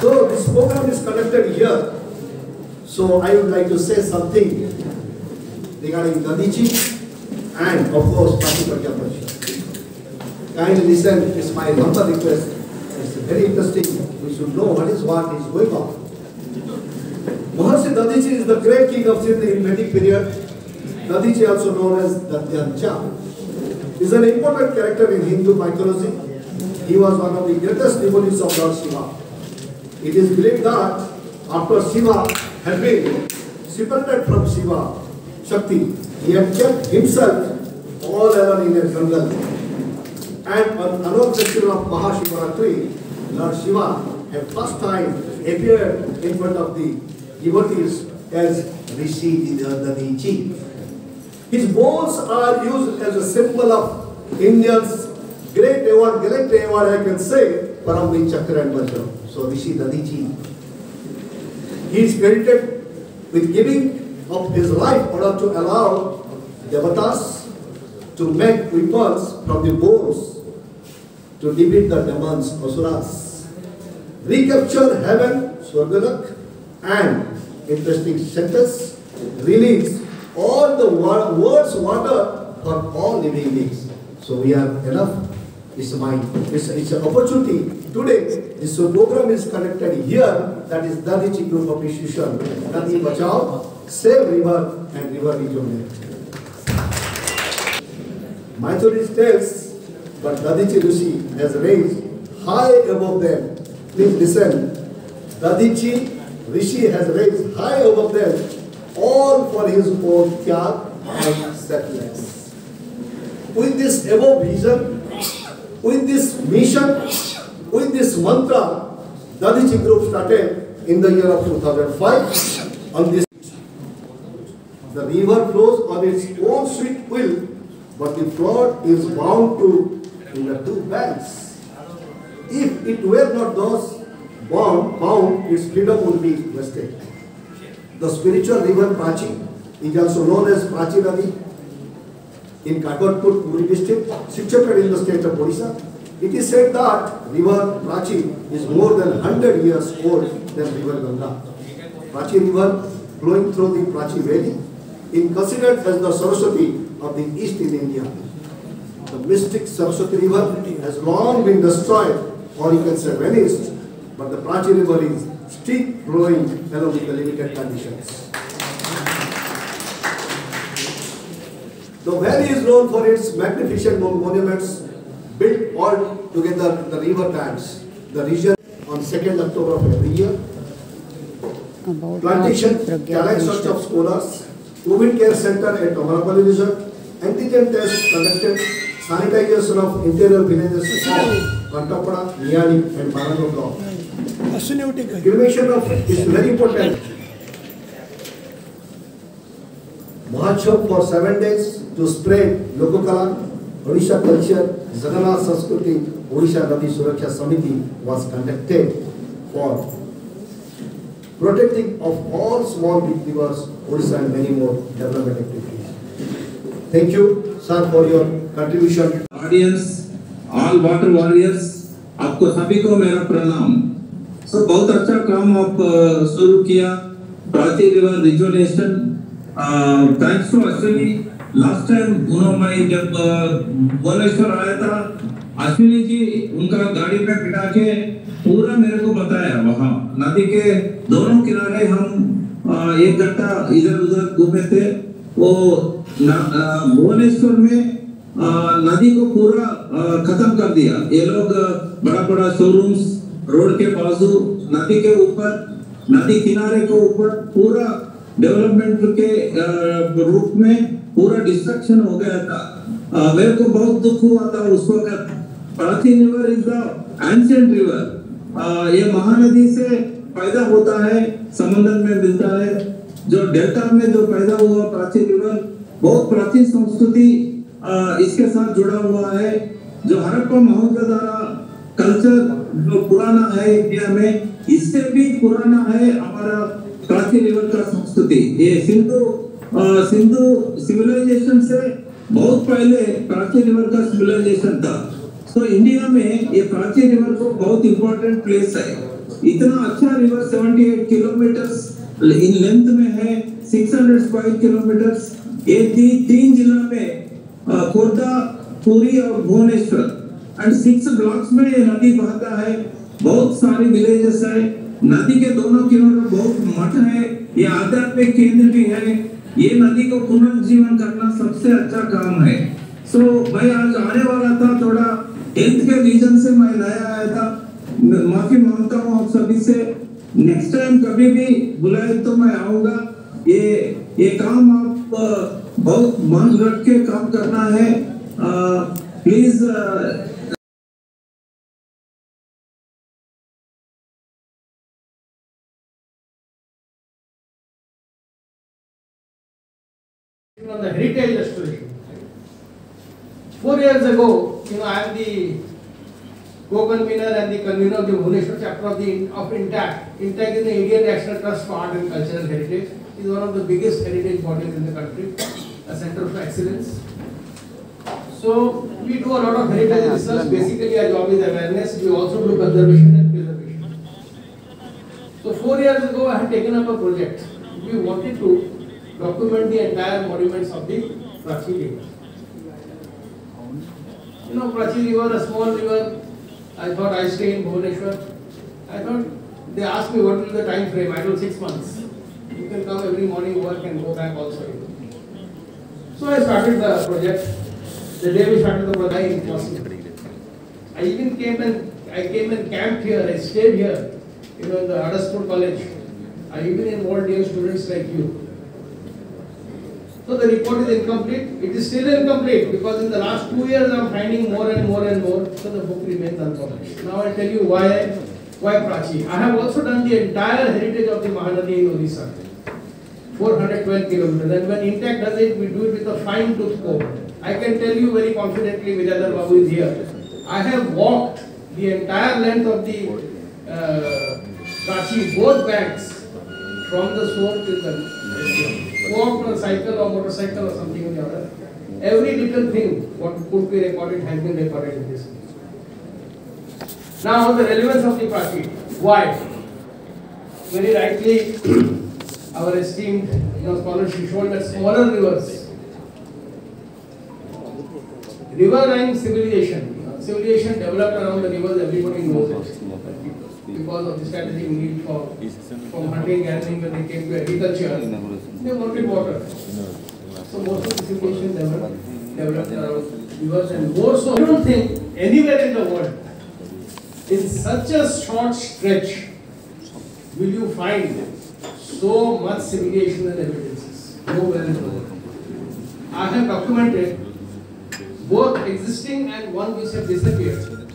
So this program is conducted here. So I would like to say something regarding Dadiji and of course Prachi Pragya. Kindly listen, it's my humble request. It's very interesting. We should know what is going on. Maharshi Dadiji is the great king of Sindh in Vedic period. Dadiji, also known as Dadyancha, is an important character in Hindu mythology. He was one of the greatest devotees of Lord Shiva. It is believed that after Shiva had been separated from Shiva, Shakti, he had kept himself all alone in a jungle. And on another festival of Mahashivaratri, Lord Shiva had first time appeared in front of the devotees as Rishi Dadiji. His bones are used as a symbol of Indians' great award, gallant award, I can say, Paramveer Chakra and Vajra. So Rishi Dadiji. He is credited with giving up his life in order to allow devatas to make weapons from the bones to defeat the demons, asuras, recapture heaven, Swargalok, and interesting sentence, release all the world's water for all living beings. So we have enough. It's an opportunity. Today, this program is conducted here. That is Dadiji Group of Institution. Nadi Bachao, Save River and River Rejuvenate. Mythology tells, but Dadiji Rishi has raised high above them. Please listen. Dadiji Rishi has raised high above them, all for his own tyag and selflessness. With this above vision, with this mission, with this mantra, Dadiji Group started in the year of 2005 on this. The river flows on its own sweet will, but the flood is bound to in the two banks. If it were not thus bound, its freedom would be wasted. The spiritual river Prachi is also known as Prachi Nadi in Kagarpur, Puri district, situated in the state of Odisha. It is said that river Prachi is more than 100 years old than river Ganga. Prachi river flowing through the Prachi valley is considered as the Saraswati of the East in India. The mystic Saraswati river has long been destroyed, or you can say vanished, but the Prachi river is still flowing along with the limited conditions. The valley is known for its magnificent monuments built all together in the river banks. The region on 2nd October of every year. Plantation, talent search of scholars, COVID care center at Amarapalli Resort, antigen test conducted, sanitization of interior villages of Kantapada, Niyani and Barangaon. Cremation is very important. Mahotsav for 7 days to spread Lokakala, Odisha culture, Jagannath Sanskriti, Odisha Nadi Suraksha Samiti was conducted for protecting of all small big rivers, Odisha and many more development activities. Thank you, sir, for your contribution. Audience, all water warriors, आपको सभी को मेरा प्रणाम. So बहुत अच्छा काम आप शुरू किया. Prachi river rejuvenation. Thanks to Ashwini. Last time मैं जब भुवनेश्वर आया था, अश्विनी जी उनका गाड़ी में बिठा के पूरा मेरे को बताया. वहाँ नदी के दोनों किनारे हम 1 घंटा इधर-उधर घूमे थे. वो भुवनेश्वर में नदी को पूरा खत्म कर दिया. ये लोग बड़ा-बड़ा शोरूम्स रोड के बाजू, नदी के ऊपर, नदी किनारे के ऊपर पूरा डेवलपमेंट के रूप में पूरा डिस्ट्रक्शन हो गया था. मेरे को बहुत दुख हुआ था उस वक्त. Prachi river is the ancient river. ये महानदी से पैदा होता है, समंदर में मिलता है. जो डेल्टा में जो पैदा हुआ प्राची रिवर, बहुत प्राचीन संस्कृति इसके साथ जुड़ा हुआ है. जो हड़प्पा मोहनजोदड़ो कल्चर जो पुराना है इंडिया में, इससे भी पुराना है हमारा प्राची रिवर का संस्कृति. ये सिंधु सिविलाइजेशन से बहुत पहले प्राची रिवर का सिविलाइजेशन था. तो इंडिया में ये प्राची रिवर को बहुत इंपॉर्टेंट प्लेस है। इतना अच्छा रिवर 78 किलोमीटर्स इन लेंथ में है, 600 स्क्वायर किलोमीटर्स। ये तीन जिला में खोर्धा, पुरी और भुवनेश्वर एंड 6 ब्लॉक्स में ये नदी बहता है। बहुत सारे विलेजेस है। नदी के दोनों किनारों बहुत मठ है। ये आध्यात्मिक केंद्र भी है। ये नदी को पुनर्जीवन करना सबसे अच्छा काम है। सो मैं आज आने वाला था, थोड़ा हेल्थ के रीजन से मैं नया आया था, माफी मांगता हूँ आप सभी से। नेक्स्ट टाइम कभी भी बुलाए तो मैं आऊंगा। ये काम आप बहुत मन रख के काम करना है। Please on the heritage restoration. 4 years ago, I am the co-convener and the convener of the Bhubaneswar chapter of INTACT. INTACT is the Indian National Trust for Art and Cultural Heritage. It is one of the biggest heritage bodies in the country, a center of excellence. So we do a lot of heritage research. Basically, our job is awareness. We also do conservation and preservation. So 4 years ago, I had taken up a project. We wanted to document the entire monuments of the Prachi River. Prachi River, a small river. I thought I stay in Bhubaneswar. I thought, they asked me what will be the time frame. I told 6 months. You can come every morning, work and go back also. So I started the project. The day we started the project, it was impossible. I even came and camped here. I stayed here, in the Adaspur College. I even involved young students like you. So the report is incomplete. It is still incomplete because in the last 2 years I am finding more and more and more. So the book remains unpublished. Now I tell you why Prachi. I have also done the entire heritage of the Mahanadi in Odisha, 412 kilometers. And when INTACT does it, we do it with a fine tooth comb. I can tell you very confidently, Vidyadhar Babu is here. I have walked the entire length of the Prachi, both banks, from the source till the walked on a cycle or motorcycle or something or the other. Every little thing what could be recorded has been recorded in this. Now the relevance of the Prachi. Why? Very rightly, our esteemed scholar showed that smaller rivers, riverine civilization developed around the rivers. Everybody knows it. Because of the strategic need from hunting, gathering, when they came to agriculture, they wanted water. So most of the civilization developed around rivers, and more so, I don't think anywhere in the world, in such a short stretch, will you find so much civilization and evidences. Nowhere in the world. I have documented both existing and one which have disappeared.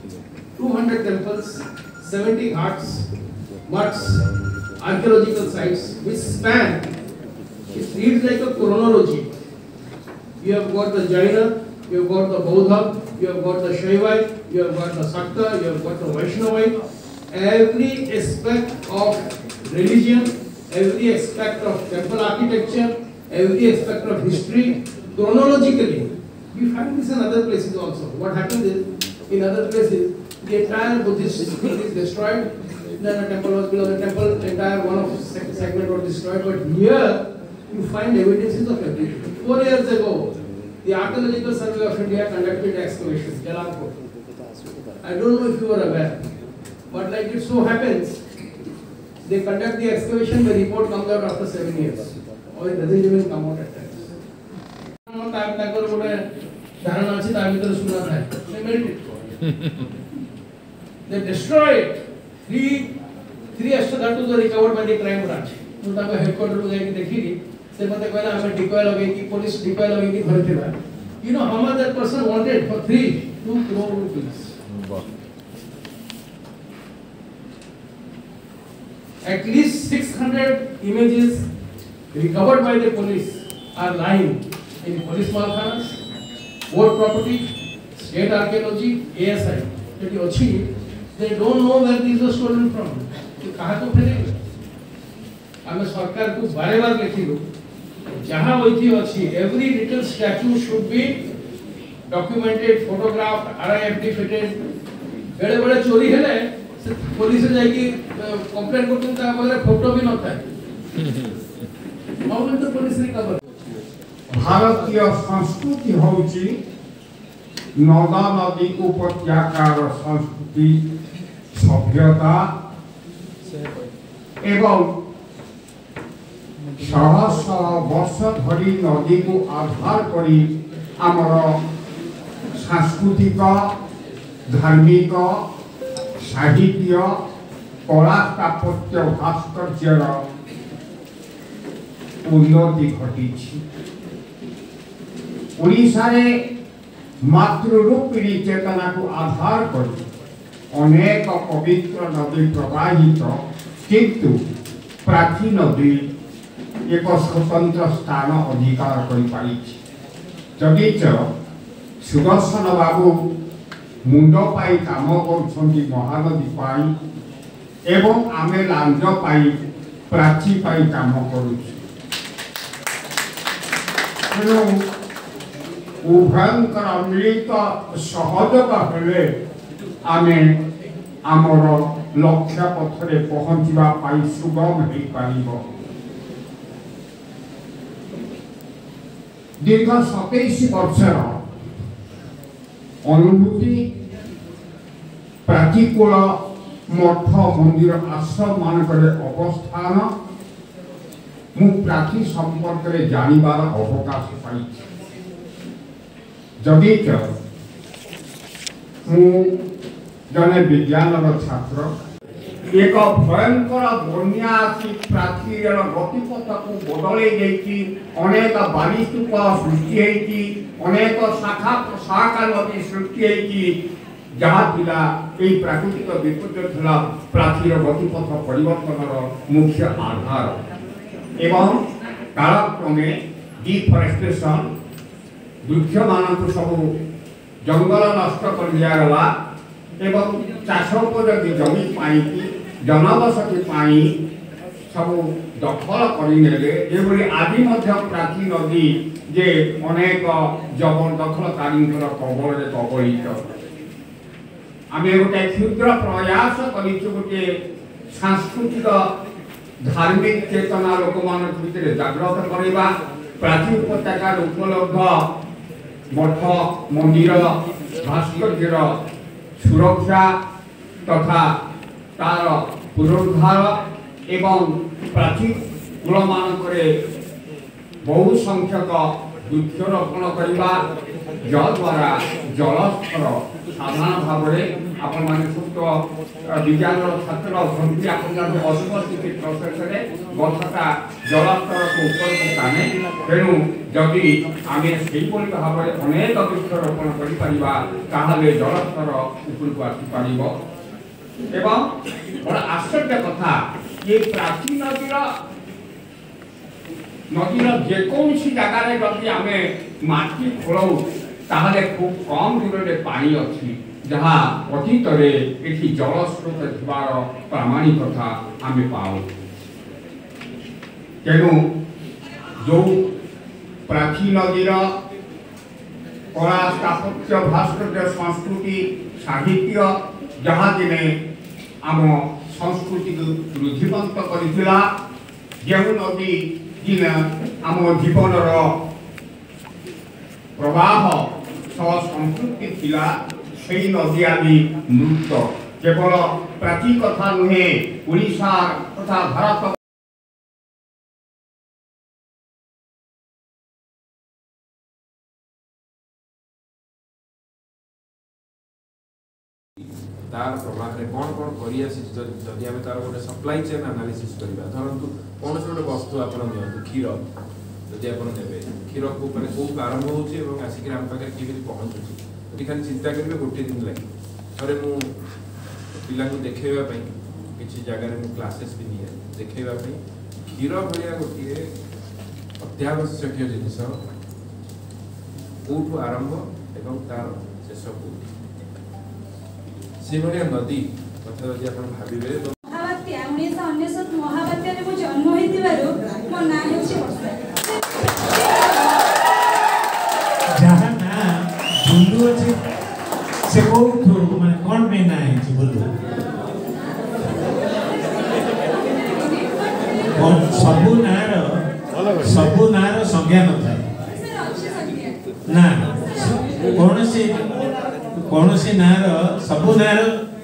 200 temples, 70 ghats, mutts, archaeological sites which span. It reads like a chronology. You have got the Jaina, you have got the Bauddha, you have got the Shaivite, you have got the Sakta, you have got the Vaishnavite. Every aspect of religion, every aspect of temple architecture, every aspect of history, chronologically. You find this in other places also. What happens is, in other places, the entire Buddhist thing is destroyed. Then a temple was below the temple, the entire one of segment was destroyed. But here, you find evidences of everything. 4 years ago, the Archaeological Survey of India conducted excavation, Jalalpur. I don't know if you are aware, but like it so happens, they conduct the excavation, the report comes out after 7 years, or it doesn't even come out at times. They destroyed three Ashtadhatus were recovered by the crime branch. Headquarters को जाके देखी, से पता कहला हमें decoy लगेगी, police decoy लगेगी घर के बाहर. You know how much that person wanted for 2 crore rupees. At least 600 images recovered by the police are lying in police malkhanas, port property, state archaeology, ASI. That you achieve, they don't know where these were stolen from. तो कहाँ तो फेरेंगे? हमें सरकार को बार-बार लिखी लो, जहाँ वही अच्छी, every little statue should be documented, photographed, RIFD fitted. बेले बेले चोरी है ना, पुलिस जाएगी कंप्लेंट करते हैं तो हमारे फोटो भी नता है। और तो पुलिस रिकवर। भारतीय संस्कृति होची नदा नदी उपत्यकार संस्कृति सभ्यता एवं सहस्र वर्ष धरी नदी को आधार करी आमर सांस्कृतिक धार्मिक साहित्य कला स्थापत्य भास्कर्यर उन्नति घटी। ओडिशा रे मातृरूपिणी चेतना को आधार कर अनेक पवित्र नदी प्रवाहित किंतु प्राची नदी एक स्वतंत्र स्थान अधिकार कर जदिच सुदर्शन बाबू मुंड पाई काम कर महानदी पाई एवं आमे लांज पाई प्राची पाई काम करूँ उभयंकर मिलित सहयोग हेले आमे आमर लक्ष्य पथरे पहुँचवा पाई सुगम हो पारिबो। दीर्घ 27 वर्षर अनुभूति प्रातिकूल मठ मंदिर आश्रम मानकर अवस्थान मु प्राची संपर्क में जानिबार अवकाश पाई। जदिच मु जने विज्ञान छात्र एक भयंकर बन्या आसी प्राचीर गतिपथ को बदल अनेक बालीस्तूप सृष्टि अनेक शाखा प्रशाखा नदी सृष्टि जहाँ प्राकृतिक विपर्य था प्राचीर गतिपथ परिवर्तन मुख्य आधार एवं कालक्रमे डिफरेस्टेशन वृक्ष मान सब जंगल नष्ट कर दिगला एवं चाषोपयोगी जमी पाई जनबसती पाई सब दखल करने आदि प्राची नदी जे अनेक जबरदखलकारी कबल कबलित आम गोटे क्षुद्र प्रयास गोटे सांस्कृतिक धार्मिक चेतना लोक मान जागृत करवा प्राची उपत्यकार उपलब्ध मठ मंदिर भास्कर्यर सुरक्षा तथा तार पुनरुद्धार एवं प्राची कूल मानकरे बहु संख्यक वृक्षरोपण करवा जद्वारा जलस्तर साधारण भाव में आपण माने सुस्त विज्ञान छात्र घंटी आपण अस्वस्थिति प्रोसेस रे गछटा जलस्तर को ऊपर को ताने तेणु जदि आमे सेही बोली भाव में अनेक वृक्षरोपण करि परिबा ताहाले जलस्तर ऊपर को आसी परिबो एवं बड़ा आश्चर्य कथा ये प्राचीन नदीर जेकोसी जगार जदि आमे माटी खोलौ ताहले खूब कम दूर में पानी अच्छी जहाँ अतीत एठी जलस्रोत थिबार प्रामाणिकता आमे पाओ। तेणु जो प्राची नदीर कला स्थापत्य भास्कर्य संस्कृति साहित्य जहाँ दिने आम संस्कृति को वृद्धिमंत करिथिला जो नदी दिन आम जीवन प्रवाह सह संस्कृति थिला सेही नदी आदि मृत केवल प्राची कथा नुहे ओडिशा तथा भारत तार प्रभाव में कौन कौन जदि आम तार गोटे सप्लाई चेन एनालिसिस करवा धरतु कौन से गोटे वस्तु आप दिखाँ क्षीर जदि आप देवे क्षीर को मैंने कौन आरंभ हो आसिक आम पाखे किसी पहुँचुची ये खाली चिंता करेंगे गोटे दिन लगे थे मु पिला देखेवाई किसी जगह क्लासेस भी निए देखेवाई क्षीर भाया गोटे अत्यावश्यक जिनस कौटू आरंभ एवं तार शेष कौटी से भाया नदी कथा जब आप भावे महाबात्या 1999 महाबात्या रे जन्म होइतिबारो मो ना हेछि वर्षा जहाँ ना सबु नार संज्ञा न थाए ना कौन सी नार सबु नार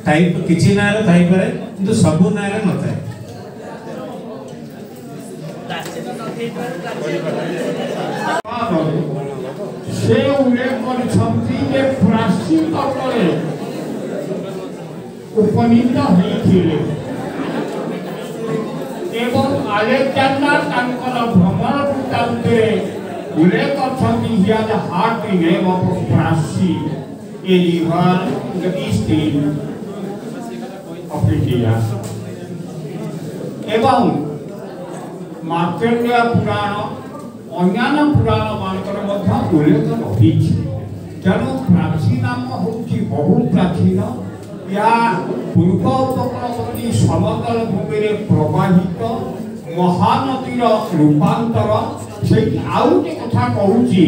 टाइप किछि नार थाई पारे किंतु सबु नार न थाए से उल्लेख करछंती जे प्राचीन काले उपनीत होइथिले एवं अलेक्जेंडर तांकर भ्रमण वृत्तांते उल्लेख करछंती हिया the heart in name of Prachi a river the east of India एवं मार्कंडेय पुराण अन्यान्य पुराण मानकर मध्य उल्लेख रही तेणु प्राची नाम होची बहु प्राचीन या पूर्व उपकूलवर्ती समतल भूमि में प्रवाहित महानदीर रूपांतर से आउटे कथा कहूची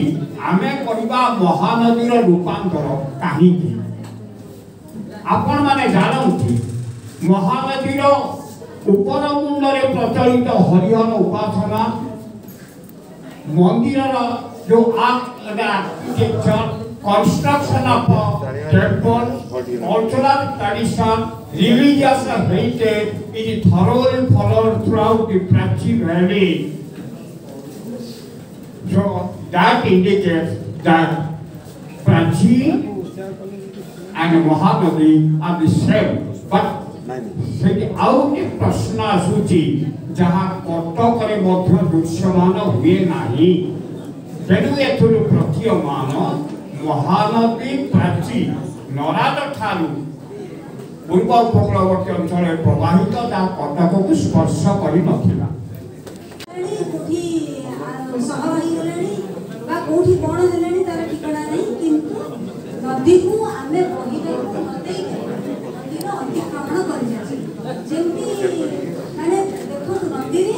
आमे करबा महानदीर रूपांतर काहे आपण माने जानंती महानदीर ऊपर मुंडरे प्रचलित हरिहर उपासना मंदिर जो architecture construction of temple cultural tradition religious heritage is thoroughly followed throughout the Prachi Valley. So that indicates that Prachi and Mahanadi are the same, but से आउट प्रश्न आसुची जहाँ कटक रे मध्य दृश्यमान हुए नाही तेणु एथुरु प्रतीयमान महानदी प्राची नराद ठारू पूर्व उपकूलवर्ती अंचल प्रवाहित ता कटक को स्पर्श करि नथिला कोठी सहभागी होलेनी बा कोठी कोण देलेनी तार ठिकाना नहीं किंतु नदी को आमे बहिबे नदी नदीर अतिक्रमण करि जाछि जेमती माने देखो नदी रे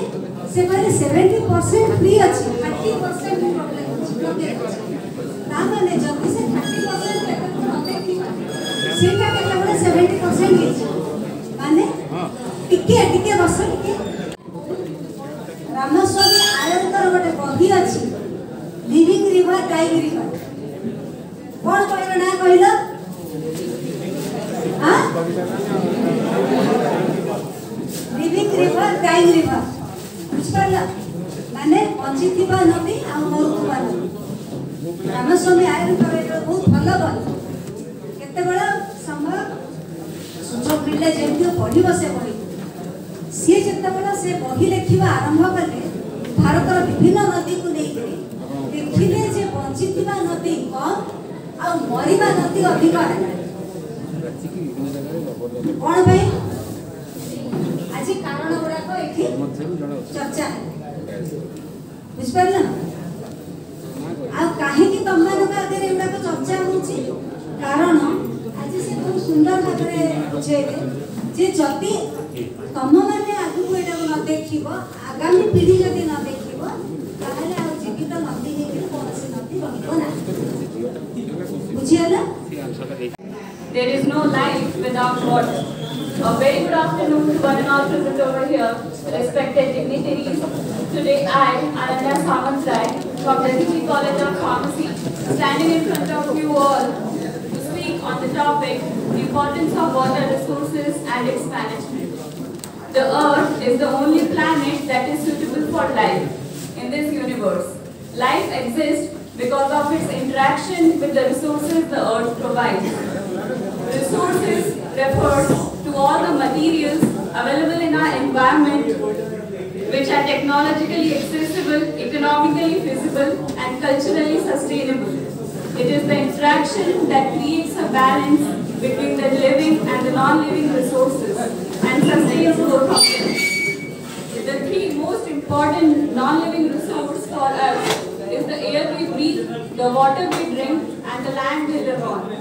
से माने 70% फ्री अछि 30% प्रॉब्लम अछि ब्लॉकेज अछि ता माने जति से 30% लेकर नदी की सेटा केला बले 70% अछि माने टिके बस टिके रामस्वामी आयंकर गोटे बही अछि लिविंग रिवर डाइंग रिवर कोन कहलो ना कहलो हां लिविंग रिवर डाइंग रिवर बुझपाला माने बंचिथिबा नदी आ मरुथबा नदी रामस्वामी आयंकर एटा बहुत भलो बही केते बड़ा संभव सुजोग मिले जेमती पढिबो से बही सी जितेबला से बही लेखिबा आरंभ कले भारतर विभिन्न नदी को लेकरी देखिले जे बंचिथिबा नदी कम आ मरिबा नदी अधिक है कोन भाई आज कारण गुडा को एठी चर्चा है बुझपारला आ काहे कि तमन का आगे एटा को चर्चा होची कारण आज से बहुत सुंदर भाबरे बुझेबे जे जति तम माने आगु को एटा को न देखिबो आगामी पीढ़ी जति न देखिबो ताहले आ जीवित नदी हे कोन से नदी रहबो ना बुझियला There is no life without water. A very good afternoon to one and all present over here, respected dignitaries. Today I, Ananya Samantai, from the Digi College of Pharmacy, standing in front of you all to speak on the topic, the importance of water resources and its management. The Earth is the only planet that is suitable for life in this universe. Life exists because of its interaction with the resources the Earth provides. Resources refers to all the materials available in our environment which are technologically accessible, economically feasible and culturally sustainable. It is the interaction that creates a balance between the living and the non-living resources and sustains both of them. The three most important non-living resources for us is the air we breathe, the water we drink and the land we live on.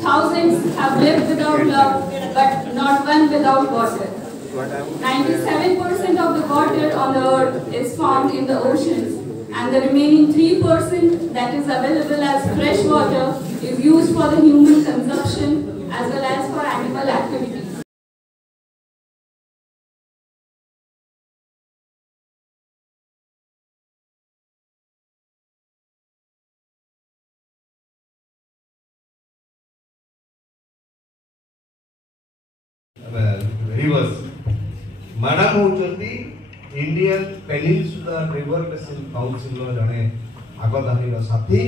Thousands have lived without love, but not one without water. 97% of the water on the earth is found in the oceans, and the remaining 3% that is available as fresh water is used for the human consumption as well as for animal activity. viewers. Madam होचंदी Indian peninsula river basin council रो जने आगधानी रो साथी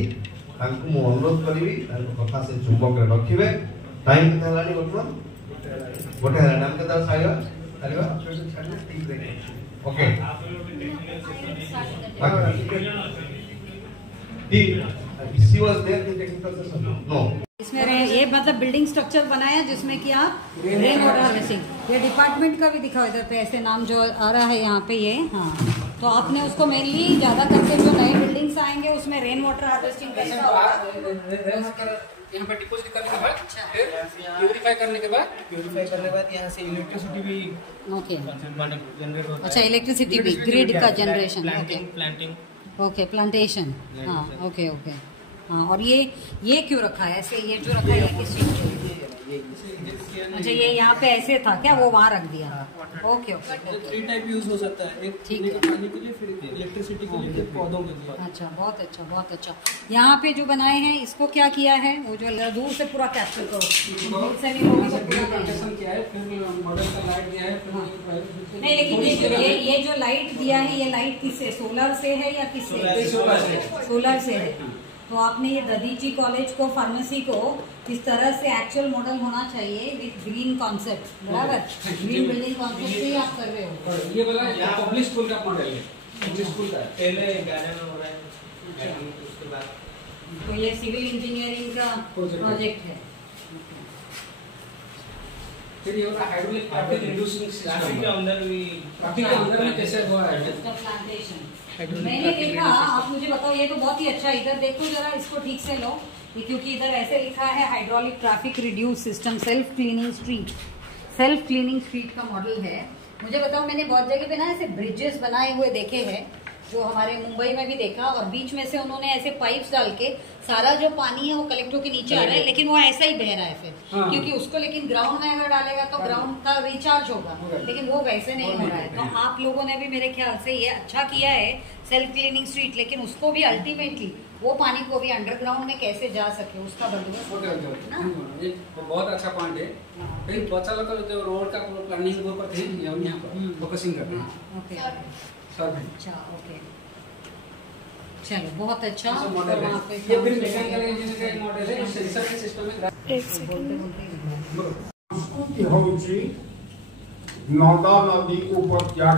तांको मु अनुरोध करिवि तांको कथा से चुंबक रे रखिबे टाइम केते हलानी बर्तमान गोटे हला नाम केते साइबा साइबा okay She was there in the technical session. No. इसमें ये मतलब बिल्डिंग स्ट्रक्चर बनाया जिसमें कि आप रेन वाटर हार्वेस्टिंग, ये डिपार्टमेंट का भी दिखाओ इधर पे ऐसे नाम जो आ रहा है यहाँ पे ये। हाँ, तो आपने उसको मेनली ज्यादा करके जो नए बिल्डिंग्स आएंगे उसमें रेन वाटर हार्वेस्टिंग कैसा होगा, यहाँ पे डिपोजिट करने के बाद प्यूरिफाई करने के बाद यहाँ से इलेक्ट्रिसिटी भी जनरेट होता है। अच्छा, इलेक्ट्रिसिटी भी ग्रिड का जनरेशन, ओके प्लांटेशन, हाँ ओके ओके हाँ। और ये क्यों रखा है ऐसे, ये जो रखा है ये किस चीज के लिए? अच्छा, ये यहाँ पे ऐसे था क्या, वो वहाँ रख दिया? Okay okay. 3 टाइप यूज हो सकता है, एक ठीक है, पानी के लिए, फिर इलेक्ट्रिसिटी के लिए, पौधों के लिए। अच्छा, बहुत अच्छा बहुत अच्छा। यहाँ पे जो बनाए हैं इसको क्या किया है, वो जो दूर से पूरा कैप्चर करो नहीं, लेकिन ये जो लाइट दिया है ये लाइट किससे, सोलर से है या किससे? सोलर से है। तो आपने ये ददीची कॉलेज को, फार्मेसी को इस तरह से एक्चुअल मॉडल होना चाहिए विद ग्रीन कॉन्सेप्ट, बराबर? ग्रीन बिल्डिंग कॉन्सेप्ट से ही आप कर रहे हो। ये वाला पब्लिक स्कूल का मॉडल है, पब्लिक स्कूल का पहले 11 में हो रहा है, उसके बाद तो ये सिविल इंजीनियरिंग का प्रोजेक्ट है। फिर ये वाला हाइड्रोलिक ट्रैफिक रिड्यूसिंग सिस्टम के अंदर भी, ट्रैफिक के अंदर में कैसे हुआ है प्लांटेशन मैंने देखा। आप मुझे बताओ, ये तो बहुत ही अच्छा, इधर देखो जरा, इसको ठीक से लो, ये क्योंकि इधर ऐसे लिखा है hydraulic traffic reduce system self cleaning street का मॉडल है। मुझे बताओ, मैंने बहुत जगह पे ना ऐसे ब्रिजेस बनाए हुए देखे हैं, जो हमारे मुंबई में भी देखा, और बीच में से उन्होंने ऐसे पाइप्स डाल के सारा जो पानी है वो कलेक्टर के नीचे आ रहा है, लेकिन वो ऐसा ही बह रहा है फिर, क्योंकि उसको लेकिन ग्राउंड में अगर डालेगा तो ग्राउंड का रिचार्ज होगा, लेकिन वो वैसे नहीं हो रहा है। तो आप लोगों ने भी मेरे ख्याल से ये अच्छा किया है सेल्फ क्लीनिंग स्ट्रीट, लेकिन उसको भी अल्टीमेटली वो पानी को भी अंडरग्राउंड में कैसे जा सके उसका बंदोबस्त। बहुत अच्छा पॉइंट है। फिर बच्चा लोग का रोड का प्लानिंग के ऊपर यहाँ पर फोकसिंग करते हैं। अच्छा ओके, चलो बहुत अच्छा। ये फिर मैकेनिकल इंजीनियरिंग का मॉडल है, सेंसर के सिस्टम में संस्कृति होची नदा नदी उपत्यकार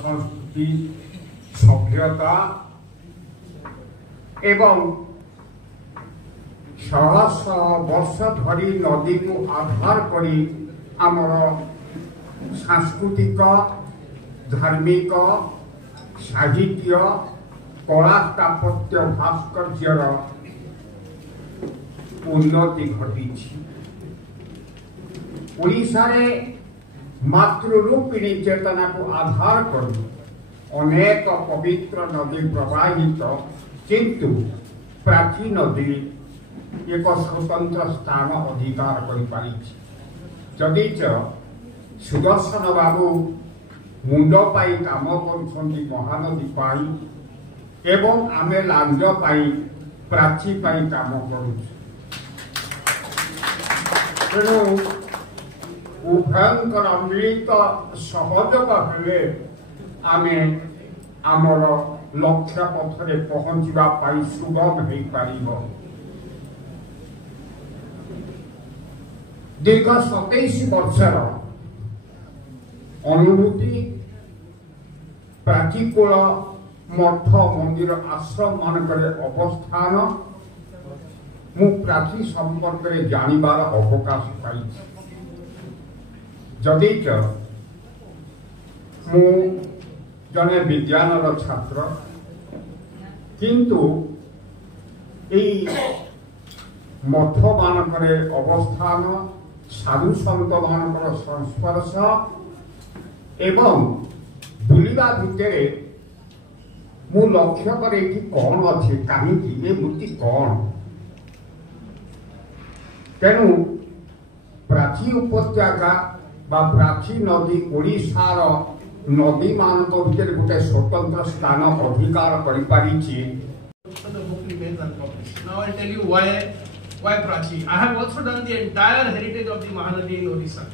संस्कृति सभ्यता एवं शह शह वर्ष धरी नदी को आधार करी आमर सांस्कृतिक धार्मिक साहित्य कला स्थापत्य भास्कर्यर उन्नति घटी। ओडिशा रे मातृरूपिणी चेतना को आधार कर अनेक पवित्र नदी प्रवाहित, किंतु प्राची नदी एक स्वतंत्र स्थान अधिकार कर जदिच सुदर्शन बाबू मुंड पाई काम कर महानदी पाई एवं आमे लांज पाई प्राची पाई काम करूँ। तेणु उभयंकर मिलित सहयोग हेले आमे आमर लक्ष्य पथरे पहुंचवा पाई सुगम हो पारिबो। दीर्घ 27 वर्षर अनुभूति प्राचीकूल मठ मंदिर आश्रम मानकर अवस्थान मु प्राची संपर्क में जानिबार अवकाश पाई। जदिच मु जने विज्ञानर छात्र, किंतु एई मठ मानकर अवस्थान साधु सन्त मानकर संस्पर्श एवं बुलिबा भितरे मु लक्ष्य करे कि कौन अच्छे कहीं ये मूर्ति कौन। तेणु प्राची उपत्यका बा प्राची नदी ओडिशार नदी मान भितर गोटे स्वतंत्र स्थान अधिकार करि पारिछि। Now I'll tell you why Prachi. I have also done the entire heritage of the Mahanadi in Odisha.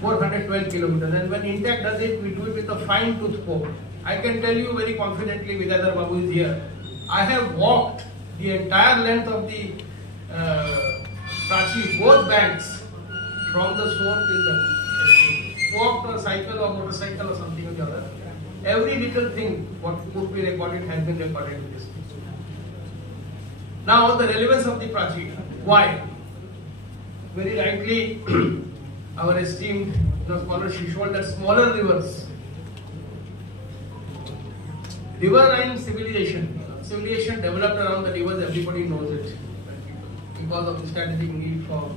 412 kilometers. And when Intech does it, we do it with a fine tooth comb. I can tell you very confidently, Vidyadhar Babu is here, I have walked the entire length of the Prachi, both banks, from the Swan till the walked or cycle or motorcycle or something or the other. Every little thing what could be recorded has been recorded in this. Now the relevance of the Prachi. Why? Very rightly, our esteemed scholar showed that smaller rivers, riverine civilization developed around the rivers, everybody knows it. Because of the strategic need from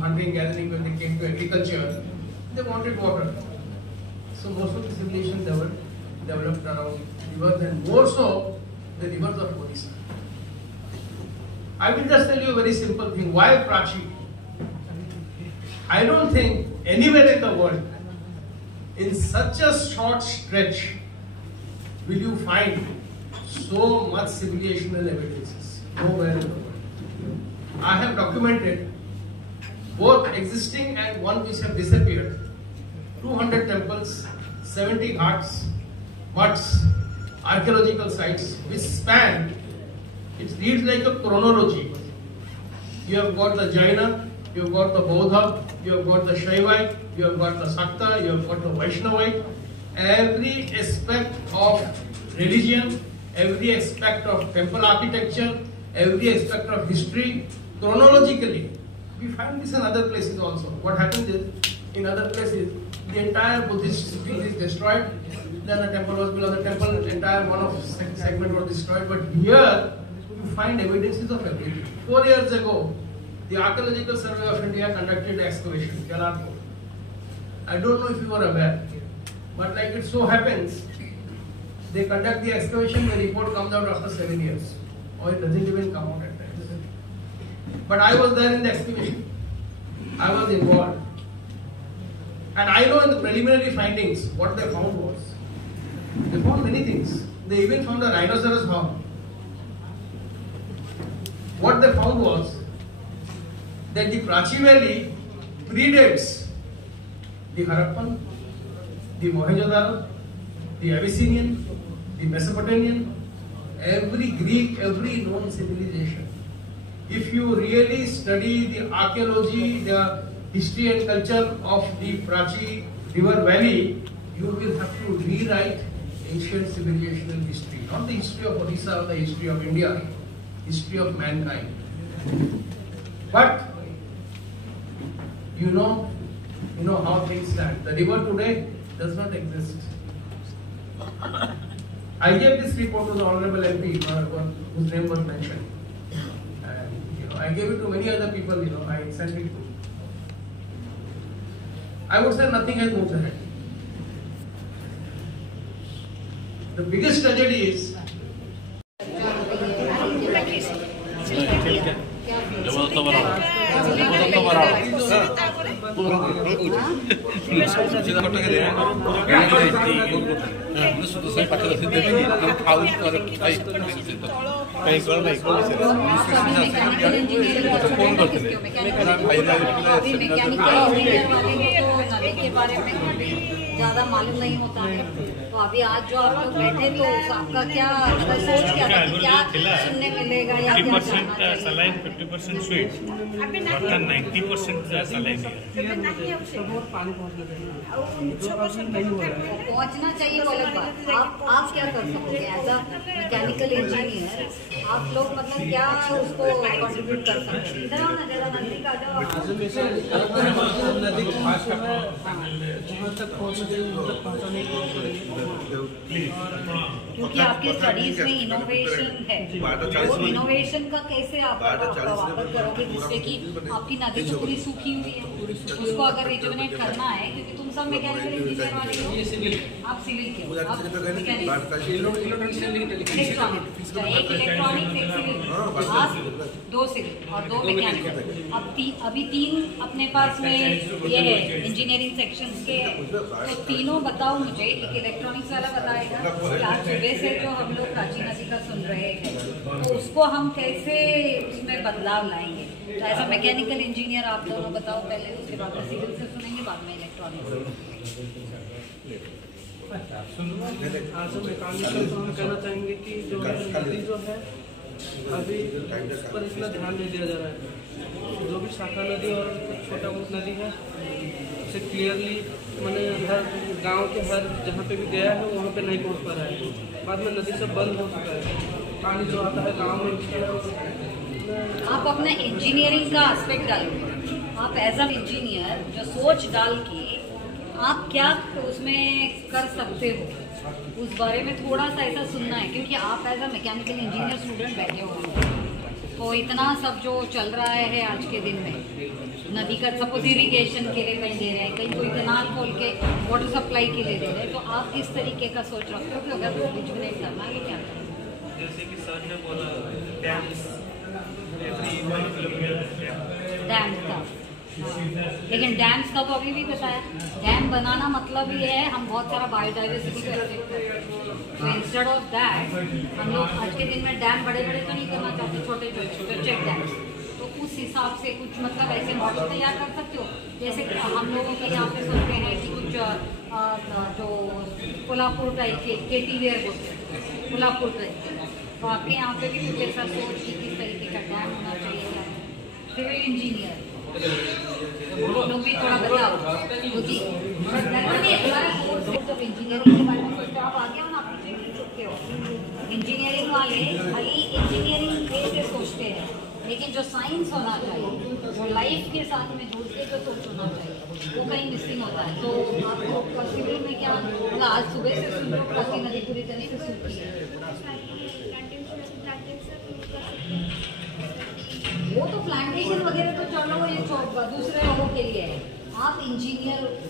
hunting, gathering, when they came to agriculture, they wanted water. So most of the civilization developed around rivers, and more so the rivers of Odisha. I will just tell you a very simple thing. Why Prachi? I don't think anywhere in the world, in such a short stretch, will you find so much civilizational evidences. Nowhere in the world. I have documented both existing and one which have disappeared. 200 temples, 70 ghats, mutts, archaeological sites which span. It reads like a chronology. You have got the Jaina, you have got the Bodha, you have got the Shaivite, you have got the Sakta, you have got the Vaishnavite. Every aspect of religion, every aspect of temple architecture, every aspect of history, chronologically. We find this in other places also. What happens is, in other places, the entire Buddhist city is destroyed, then the temple was below the temple, the entire one of segment was destroyed. But here, you find evidences of everything. 4 years ago, the Archaeological Survey of India conducted excavation, Jalalpur. I don't know if you are aware, but like it so happens, they conduct the excavation, the report comes out after 7 years, or it doesn't even come out at times. But I was there in the excavation. I was involved. And I know in the preliminary findings, what they found was, they found many things. They even found a rhinoceros horn. What they found was that the Prachi Valley predates the Harappan, the Mohenjo-daro, the Abyssinian, the Mesopotamian, every Greek, every known civilization. If you really study the archaeology, the history and culture of the Prachi River Valley, you will have to rewrite ancient civilizational history. Not the history of Odisha or the history of India, history of mankind. But you know how things stand. The river today does not exist. I gave this report to the Honorable MP, whose name was mentioned. And I gave it to many other people, I sent it to. I would say nothing has moved ahead. The biggest tragedy is ज्यादा मालूम नहीं होता है। तो अभी आज जो आप लोग बैठे तो आपका क्या सोच क्या था कि क्या सुनने मिलेगा या 50% saline, 50% sweet. 90% saline पहुंचना चाहिए वो अलग बात। आप क्या कर सकते हैं एज अ मैकेनिकल इंजीनियर, आप लोग मतलब क्या उसको कंट्रीब्यूट कर सकते हैं? इधर आओ ना जरा, नजदीक आ जाओ। क्योंकि आपके स्टडीज में इनोवेशन है, वो इनोवेशन का कैसे आप वापस करोगे जिससे कि आपकी नदी तो पूरी सूखी हुई है, उसको अगर रिजुवनेट करना है, क्योंकि तुम सब मैकेनिकल इंजीनियर वाले हो, आप सिविल के हो, एक इलेक्ट्रॉनिक्स, एक सिविल, आप 2 सिविल और 2 मैकेनिकल। अब अभी 3 अपने पास में ये है इंजीनियरिंग सेक्शंस के, तो तीनों बताओ मुझे। एक इलेक्ट्रॉनिक्स वाला बताएगा कि आज सुबह से जो हम लोग प्राची नदी का सुन रहे हैं, तो उसको हम कैसे उसमें बदलाव लाएंगे। एज अ मैकेनिकल इंजीनियर आप दोनों बताओ पहले, उसके बाद में सिविल से सुनेंगे, बाद में इलेक्ट्रॉनिक्स। आज मैकेनिकल तो हम कहना चाहेंगे कि जो नदी जो है अभी उस पर इतना ध्यान नहीं दिया जा रहा है। जो भी शाखा नदी और छोटा बहुत नदी है उसे क्लियरली मैंने हर गांव के हर जहाँ पे भी गया है वहाँ पे नहीं पहुँच पा रहा है। बाद में नदी सब बंद हो चुका है, पानी जो आता है गाँव में। आप अपना इंजीनियरिंग का एस्पेक्ट डालिए, आप एज अ इंजीनियर जो सोच डाल के आप क्या उसमें कर सकते हो, उस बारे में थोड़ा सा ऐसा सुनना है, क्योंकि आप as a mechanical engineer student बैठे हो तो इतना सब जो चल रहा है आज के दिन में, नदी का सपोज इरिगेशन के लिए कहीं दे रहे हैं, कहीं कोई कैनाल खोल के वाटर सप्लाई के लिए दे रहे हैं, तो आप किस तरीके का सोच रखते हो कि अगर वो रिजुविनेट करना है क्या करें? जैसे कि सर ने बोला डैम्स, डैम्स का, लेकिन डैम्स का तो अभी भी बताया, डैम बनाना मतलब ये है हम बहुत सारा बायोडाइवर्सिटी को अफेक्ट करते हैं। तो इंस्टेड ऑफ दैट हम लोग आज के दिन में डैम बड़े बड़े तो नहीं करना चाहते, छोटे छोटे चेक डैम्स, तो उस हिसाब से कुछ मतलब ऐसे मॉडल तैयार कर सकते हो। जैसे हम लोगों के यहाँ पे सुनते हैं कि कुछ जो कोल्हापुर टाइप के केटीवेयर होते हैं, कोल्हापुर टाइप के, तो आपके यहाँ पे भी कुछ ऐसा सोच कि किस तरीके का डैम होना चाहिए। सिविल इंजीनियर लोग भी थोड़ा बदलाव होती जब इंजीनियरिंग के बारे में सोचते आप आगे हो ना, आप पीछे नहीं चुपके हो। इंजीनियरिंग वाले खाली इंजीनियरिंग से सोचते हैं, लेकिन जो साइंस होना चाहिए, जो लाइफ के साथ में जुड़ के जो सोच होना चाहिए, वो कहीं मिसिंग होता है। तो आपको सिविल में क्या मतलब आज सुबह से सुन लो काफी नदी पूरी तरह से सूखी है, वो तो प्लांटेशन वगैरह तो चलो ये दूसरे लोगों के लिए है, आप इंजीनियरिंग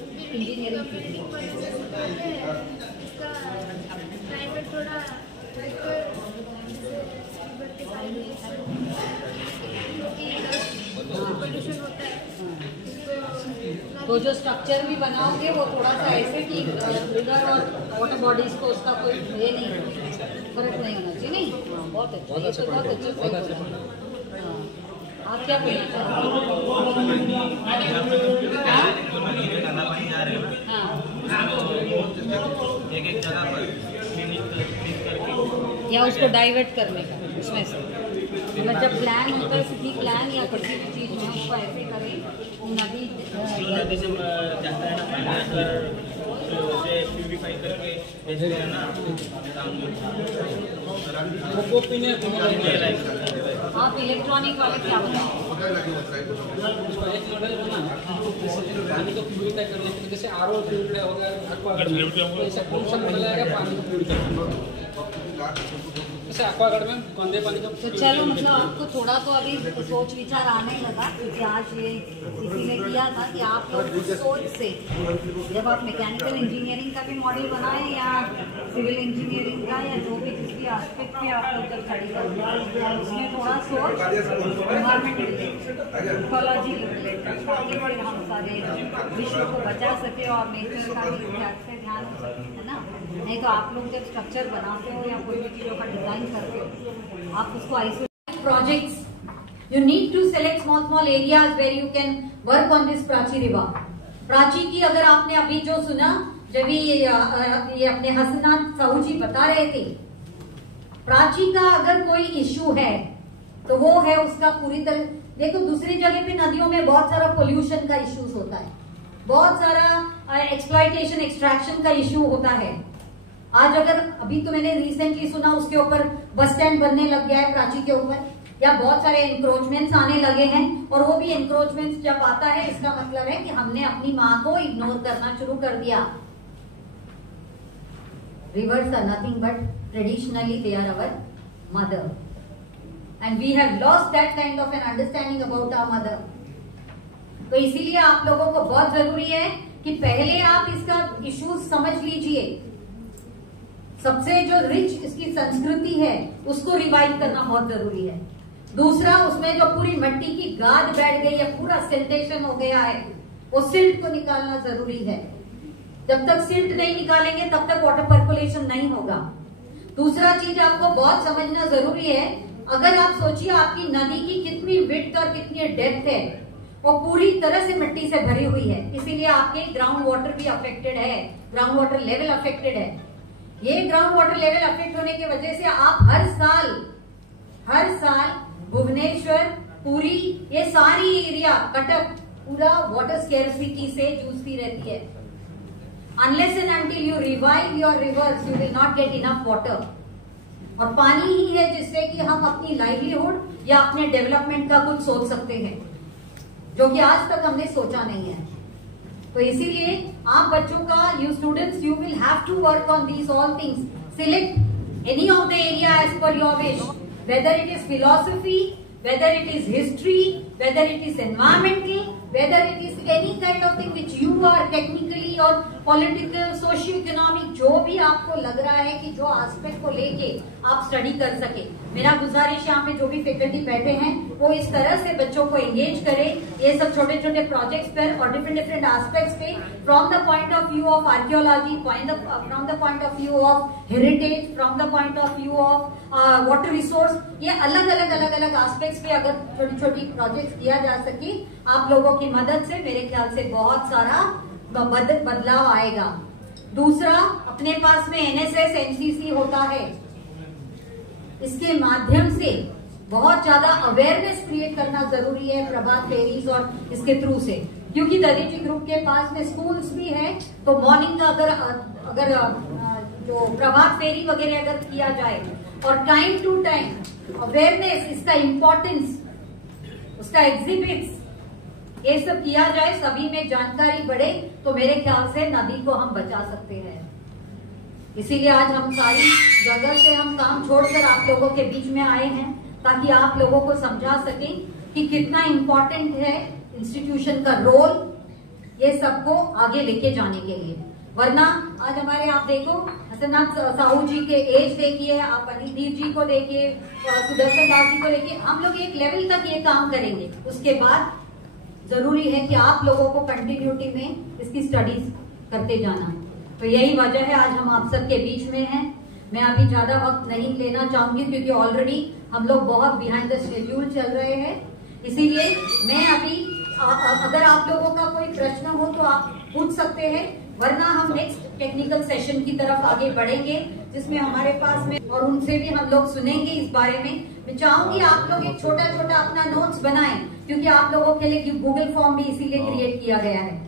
तो जो स्ट्रक्चर भी बनाओगे वो थोड़ा सा ऐसे कि रिवर और वाटर बॉडीज को उसका कोई ये नहीं फर्क नहीं होना चाहिए। नहीं बहुत अच्छा, बहुत अच्छा। आप क्या कहना या उसको डाइवर्ट करने का, उसमें से मतलब जब प्लान होता है किसी प्लान या किसी भी चीज़ में उसको ऐसे करें नदी से जाता है ना, उसे प्यूरिफाई करके भेजते हैं ना। आप इलेक्ट्रॉनिक वाले क्या बताओ? एक मॉडल बना पानी को प्यूरिफाई करने के लिए, जैसे आरओ प्यूरिफाई हो गया, ऐसा कौन सा मॉडल आएगा पानी को प्यूरिफाई जैसे एक्वागार्ड में गंदे पानी का। तो चलो मतलब आपको थोड़ा तो अभी सोच विचार आने लगा, क्योंकि आज ये किसी ने किया था कि आप लोग सोच से जब आप मैकेनिकल इंजीनियरिंग का भी मॉडल बनाए या सिविल इंजीनियरिंग का या जो भी किसी एस्पेक्ट में आप लोग जब स्टडी करते हैं उसमें थोड़ा सोच एनवायरमेंट रिलेटेड, इकोलॉजी रिलेटेड, ताकि फिर हम सारे विश्व को बचा सके और नेचर का भी ध्यान हो सके, है ना। नहीं तो आप लोग जब स्ट्रक्चर बनाते हो या कोई भी चीजों का डिजाइन करते हो, आप उसको isolate projects, you need to select small areas where you can work on this Prachi river. Prachi की अगर आपने अभी जो सुना, जब ये अपने हसनाथ साहू जी बता रहे थे, प्राची का अगर कोई इश्यू है तो वो है उसका पूरी तरह, देखो दूसरी जगह पे नदियों में बहुत सारा पोल्यूशन का इश्यूज होता है, बहुत सारा एक्सप्लॉयटेशन एक्सट्रैक्शन का इश्यू होता है। आज अगर अभी तो मैंने रिसेंटली सुना उसके ऊपर बस स्टैंड बनने लग गया है प्राची के ऊपर, या बहुत सारे एनक्रोचमेंट्स आने लगे हैं, और वो भी एनक्रोचमेंट्स जब आता है इसका मतलब है कि हमने अपनी माँ को इग्नोर करना शुरू कर दिया। Rivers are nothing but traditionally they are our mother, and we have lost that kind of an understanding about our mother. तो इसीलिए आप लोगों को बहुत जरूरी है कि पहले आप इसका इश्यू समझ लीजिए, सबसे जो रिच इसकी संस्कृति है उसको रिवाइव करना बहुत जरूरी है। दूसरा, उसमें जो पूरी मिट्टी की गाद बैठ गई है, पूरा सिल्टेशन हो गया है, वो सिल्ट को निकालना जरूरी है। जब तक सिल्ट नहीं निकालेंगे तब तक वाटर पर्कुलेशन नहीं होगा। दूसरा चीज आपको बहुत समझना जरूरी है, अगर आप सोचिए आपकी नदी की कितनी विड्थ और कितनी डेप्थ है, वो पूरी तरह से मिट्टी से भरी हुई है, इसीलिए आपके ग्राउंड वाटर भी अफेक्टेड है, ग्राउंड वाटर लेवल अफेक्टेड है। ये ग्राउंड वाटर लेवल अफेक्ट होने की वजह से आप हर साल भुवनेश्वर, पुरी, ये सारी एरिया, कटक, पूरा वाटर स्केर्सिटी से जूझती रहती है। Unless and until you revive your reverse you will not get enough water. और पानी ही है जिससे कि हम अपनी लाइवलीहुड या अपने डेवलपमेंट का कुछ सोच सकते हैं, जो कि आज तक हमने सोचा नहीं है। तो इसीलिए आप बच्चों का, you students, you will have to work on these all things. Select any of the area as per your wish, whether it is philosophy, whether it is history, whether it is environmental, whether it is any kind of thing which you are technically or political, socio-economic, जो भी आपको लग रहा है कि जो aspect को लेके आप स्टडी कर सके। मेरा गुजारिश यहाँ पे जो भी फैकल्टी बैठे हैं वो इस तरह से बच्चों को एंगेज करे ये सब छोटे छोटे प्रोजेक्ट्स पर और डिफरेंट एस्पेक्ट्स पे, from the point of view of archaeology, from the point of view of heritage, from the point of view of water resource, ये अलग अलग एस्पेक्ट्स पे अगर छोटी छोटी प्रोजेक्ट्स किया जा सके आप लोगों की मदद से, मेरे ख्याल से बहुत सारा बदलाव आएगा। दूसरा, अपने पास में एनएसएस, एनसीसी होता है, इसके माध्यम से बहुत ज्यादा अवेयरनेस क्रिएट करना जरूरी है प्रभात फेरीज और इसके थ्रू से, क्योंकि ददीची ग्रुप के पास में स्कूल्स भी है, तो मॉर्निंग का अगर जो प्रभात फेरी वगैरह अगर किया जाए और टाइम टू टाइम अवेयरनेस, इसका इम्पोर्टेंस, उसका एग्जिबिट्स, ये सब किया जाए, सभी में जानकारी बढ़े, तो मेरे ख्याल से नदी को हम बचा सकते हैं। इसीलिए आज हम सारी जगह से हम काम छोड़कर आप लोगों के बीच में आए हैं, ताकि आप लोगों को समझा सकें कि कितना इम्पोर्टेंट है इंस्टीट्यूशन का रोल ये सबको आगे लेके जाने के लिए। वरना आज हमारे, आप देखो हसननाथ साहू जी के एज देखिए, आप अनिधीर जी को देखिए, सुदर्शन दास जी को देखिए, हम लोग एक लेवल तक ये काम करेंगे, उसके बाद जरूरी है कि आप लोगों को कंटिन्यूटी में इसकी स्टडीज करते जाना। तो यही वजह है आज हम आप सबके बीच में हैं। मैं अभी ज्यादा वक्त नहीं लेना चाहूंगी क्योंकि ऑलरेडी हम लोग बहुत बिहाइंड द शेड्यूल चल रहे हैं, इसीलिए मैं अभी अगर आप लोगों का कोई प्रश्न हो तो आप पूछ सकते हैं, वरना हम नेक्स्ट टेक्निकल सेशन की तरफ आगे बढ़ेंगे, जिसमें हमारे पास में और उनसे भी हम लोग सुनेंगे इस बारे में। मैं चाहूंगी आप लोग एक छोटा छोटा अपना नोट्स बनाएं, क्योंकि आप लोगों के लिए गूगल फॉर्म भी इसीलिए क्रिएट किया गया है।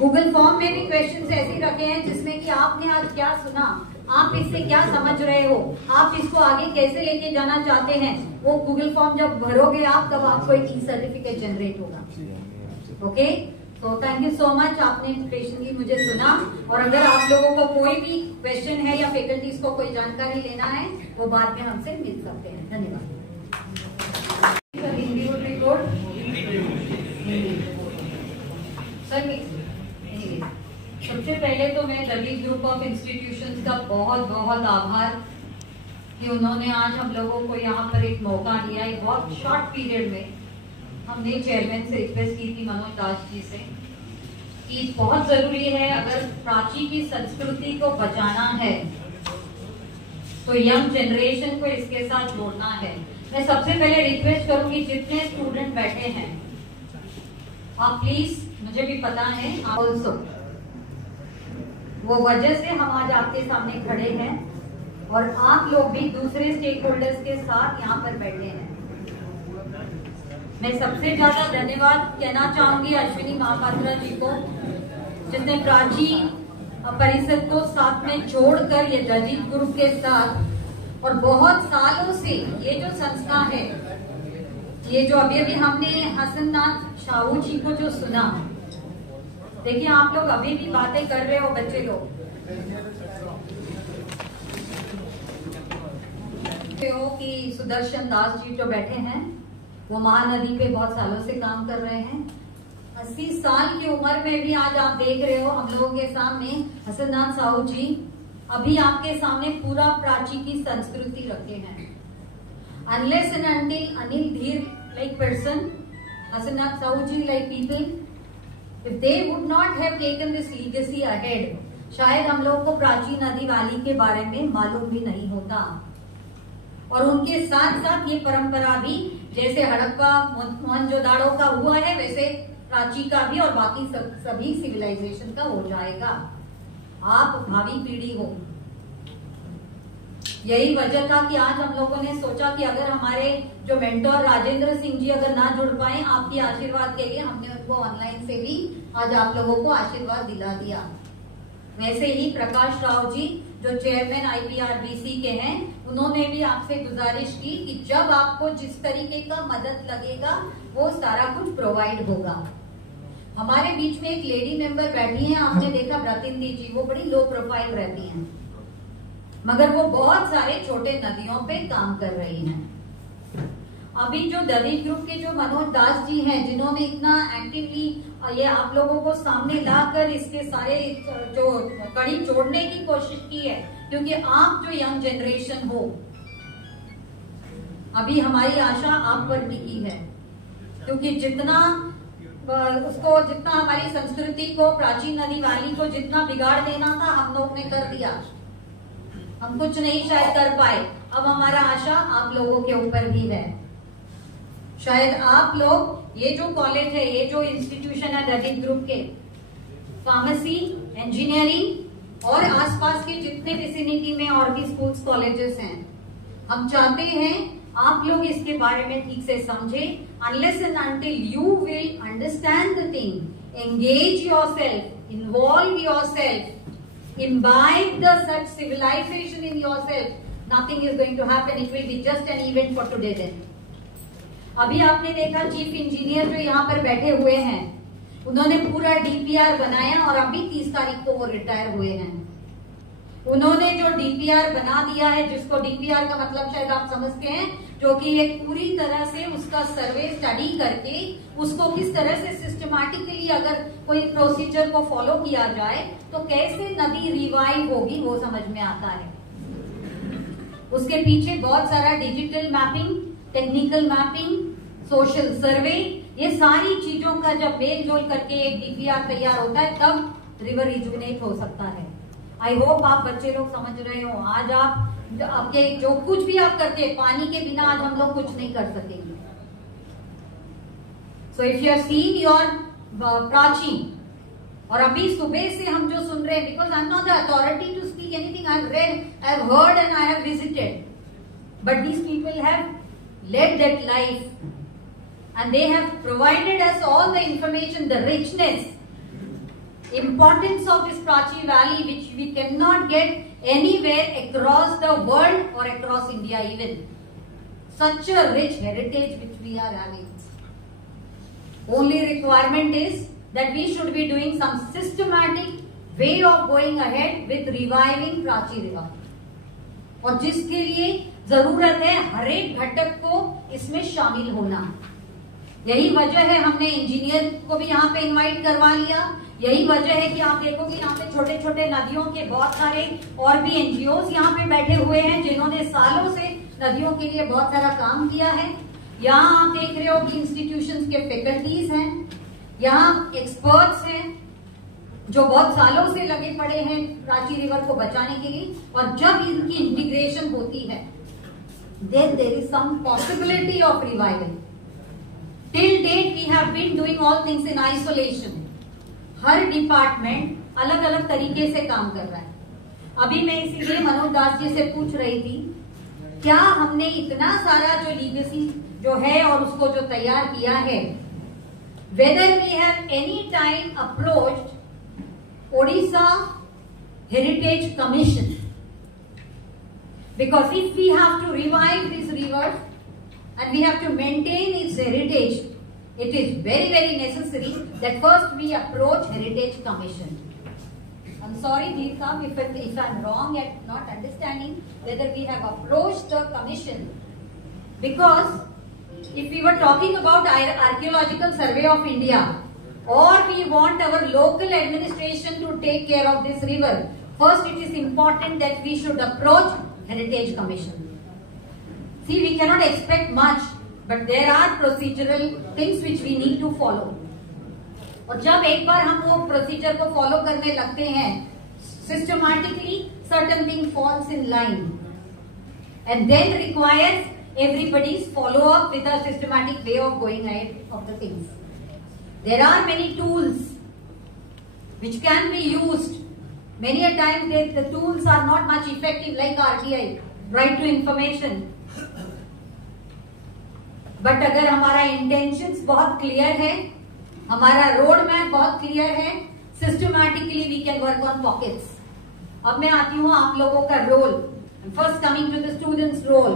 गूगल फॉर्म में भी क्वेश्चंस ऐसे रखे हैं जिसमें कि आपने आज क्या सुना, आप इससे क्या समझ रहे हो, आप इसको आगे कैसे लेके जाना चाहते हैं, वो गूगल फॉर्म जब भरोगे आप, तब आपको एक ई सर्टिफिकेट जनरेट होगा। ओके, तो थैंक यू सो मच, आपने पेशेंटली मुझे सुना। और अगर आप लोगों को कोई भी क्वेश्चन है या फैकल्टीज को कोई जानकारी लेना है, वो बाद में हमसे मिल सकते हैं। धन्यवाद। सर, सबसे पहले तो मैं दलित ग्रुप ऑफ इंस्टीट्यूशंस का बहुत बहुत आभार कि उन्होंने आज हम लोगों को यहाँ पर एक मौका दिया। एक बहुत शॉर्ट पीरियड में हमने चेयरमैन से रिक्वेस्ट की थी, मनोज दास जी से, कि बहुत जरूरी है, अगर प्राची की संस्कृति को बचाना है तो यंग जनरेशन को इसके साथ जोड़ना है। मैं सबसे पहले रिक्वेस्ट करूंगी, जितने स्टूडेंट बैठे हैं आप प्लीज, मुझे भी पता है ऑल्सो, वो वजह से हम आज आपके सामने खड़े हैं और आप लोग भी दूसरे स्टेक होल्डर्स के साथ यहाँ पर बैठे हैं। मैं सबसे ज्यादा धन्यवाद कहना चाहूंगी अश्विनी महापात्रा जी को, जिसने प्राची परिषद को साथ में जोड़कर ये दलित ग्रुप के साथ और बहुत सालों से ये जो संस्था है, ये जो अभी हमने हसननाथ साहू जी को जो सुना, देखिए आप लोग अभी भी बातें कर रहे हो, बच्चे लोग हो कि सुदर्शन दास जी जो बैठे हैं वो महानदी पे बहुत सालों से काम कर रहे हैं। 80 साल की उम्र में भी आज आप देख रहे हो हम लोगों के सामने हसननाथ साहू जी अभी आपके सामने पूरा प्राची की संस्कृति रखे हैं। Unless and until Anil Dhir like person, Hasannath Sahu ji like people, if they would not have taken this legacy ahead, शायद हम लोगों को प्राची नदी वाली के बारे में मालूम भी नहीं होता। और उनके साथ साथ ये परंपरा भी जैसे हड़प्पा मोहनजोदाड़ो का हुआ है वैसे प्राची का भी और बाकी सभी सिविलाइजेशन का हो जाएगा। आप भावी पीढ़ी हो। यही वजह था कि आज हम लोगों ने सोचा कि अगर हमारे जो मेंटोर राजेंद्र सिंह जी अगर ना जुड़ पाए आपके आशीर्वाद के लिए, हमने उनको ऑनलाइन से भी आज आप लोगों को आशीर्वाद दिला दिया। वैसे ही प्रकाश राव जी जो चेयरमैन IPRBC के हैं, उन्होंने भी आपसे गुजारिश की कि जब आपको जिस तरीके का मदद लगेगा वो सारा कुछ प्रोवाइड होगा। हमारे बीच में एक लेडी मेंबर बैठी हैं, आपने देखा ब्रतिंदी जी, वो बड़ी लो प्रोफाइल रहती हैं मगर वो बहुत सारे छोटे नदियों पे काम कर रही हैं। अभी जो दलित ग्रुप के जो मनोज दास जी हैं जिन्होंने इतना एक्टिवली ये आप लोगों को सामने लाकर इसके सारे जो कड़ी जोड़ने की कोशिश की है, क्योंकि आप जो यंग जनरेशन हो, अभी हमारी आशा आप पर टिकी है, क्योंकि जितना हमारी संस्कृति को, प्राचीन नदी वाली को जितना बिगाड़ देना था हम लोग ने कर दिया। हम कुछ नहीं शायद कर पाए, अब हमारा आशा आप लोगों के ऊपर भी है। शायद आप लोग ये जो कॉलेज है, ये जो इंस्टीट्यूशन है दलित ग्रुप के, फार्मेसी, इंजीनियरिंग और आसपास के जितने विसिनिटी में और भी स्कूल्स कॉलेजेस हैं, हम चाहते हैं आप लोग इसके बारे में ठीक से समझें। Unless and until you will understand the thing, engage yourself, involve yourself, imbibe the such civilization in yourself, nothing is going to happen. It will be just an event for today then. अभी आपने देखा chief engineer जो यहाँ पर बैठे हुए हैं, उन्होंने पूरा DPR बनाया और अभी 30 तारीख को वो रिटायर हुए हैं। उन्होंने जो DPR बना दिया है, जिसको DPR का मतलब शायद आप समझते हैं, जो कि एक पूरी तरह से उसका सर्वे स्टडी करके उसको किस तरह से सिस्टमैटिकली अगर कोई प्रोसीजर को फॉलो किया जाए तो कैसे नदी रिवाइव होगी वो समझ में आता है। उसके पीछे बहुत सारा digital mapping, technical mapping, social survey, ये सारी चीजों का जब मेल जोल करके एक DPR तैयार होता है तब रिवर रिजुविनेट हो सकता है। आई होप आप बच्चे लोग समझ रहे हो। आज आप आपके जो कुछ भी आप करते हैं, पानी के बिना आज हम लोग कुछ नहीं कर सकेंगे। So if you are seen your Prachi, और अभी सुबह से हम जो सुन रहे हैं, because I am not the authority to speak anything, I have read, I have heard and I have visited, but these people have led that life and they have provided us all the information, the richness, importance of this Prachi Valley, which we cannot get anywhere across the world or across India even. Such a rich heritage which we are having. Only requirement is that we should be doing some systematic way of going ahead with reviving Prachi River. और जिसके लिए जरूरत है हर एक घटक को इसमें शामिल होना। यही वजह है हमने इंजीनियर को भी यहाँ पे इनवाइट करवा लिया। यही वजह है कि आप देखोगे यहाँ पे छोटे छोटे नदियों के बहुत सारे और भी NGOs यहाँ पे बैठे हुए हैं जिन्होंने सालों से नदियों के लिए बहुत सारा काम किया है। यहाँ आप देख रहे हो कि इंस्टीट्यूशंस के फैकल्टीज हैं, यहाँ एक्सपर्ट्स हैं जो बहुत सालों से लगे पड़े हैं प्राची रिवर को बचाने के लिए। और जब इनकी इंटीग्रेशन होती है then there is some possibility of revival. Till date we have been doing all things in isolation. Her department अलग अलग तरीके से काम कर रहा है। अभी मैं इसीलिए मनोज दास जी से पूछ रही थी, क्या हमने इतना सारा जो लीगेसी जो है और उसको जो तैयार किया है, whether we have any time approached Odisha Heritage Commission, because if we have to revive this river and we have to maintain its heritage, it is very very necessary that first we approach Heritage Commission. I'm sorry Deepka, if I'm wrong at not understanding whether we have approached the commission, because if we were talking about Archaeological Survey of India, or we want our local administration to take care of this river, first it is important that we should approach Heritage Commission. See, we cannot expect much, but there are procedural things which we need to follow. और जब एक बार हम वो procedure को follow करने लगते हैं, systematically certain thing falls in line. and then requires everybody's follow up with a systematic way of going ahead of the things. There are many tools which can be used. Many a time the tools are not much effective, like RTI, right to information. But अगर हमारा intentions बहुत clear है, हमारा road map बहुत clear है, systematically we can work on pockets. अब मैं आती हूँ आप लोगों का role. First coming to the students' role.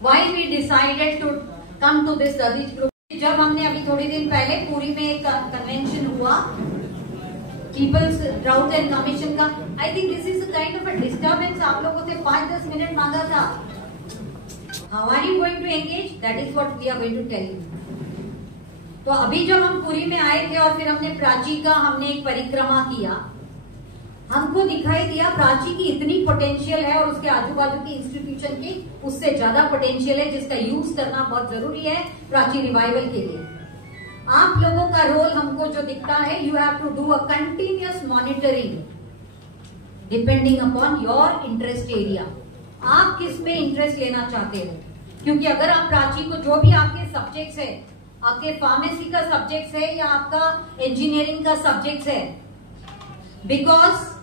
Why we decided to come to this Dadic group? जब हमने अभी थोड़ी दिन पहले पुरी में एक convention हुआ, People's Drought and Commission का, I think this is a kind of a disturbance. आप लोगों से 5-10 मिनट मांगा था. How are you going to engage? That is what we are going to tell you. तो अभी जब हम पुरी में आए थे और फिर हमने प्राची का हमने एक परिक्रमा किया, हमको दिखाई दिया प्राची की इतनी पोटेंशियल है और उसके आजू बाजू की इंस्टीट्यूशन की उससे ज्यादा पोटेंशियल है, जिसका यूज करना बहुत जरूरी है प्राची रिवाइवल के लिए. आप लोगों का रोल हमको जो दिखता है, you have to do a continuous monitoring depending upon your interest area. आप किस में इंटरेस्ट लेना चाहते हो, क्योंकि अगर आप प्राची को जो भी आपके सब्जेक्ट्स है, आपके फार्मेसी का सब्जेक्ट्स है या आपका इंजीनियरिंग का सब्जेक्ट्स है, because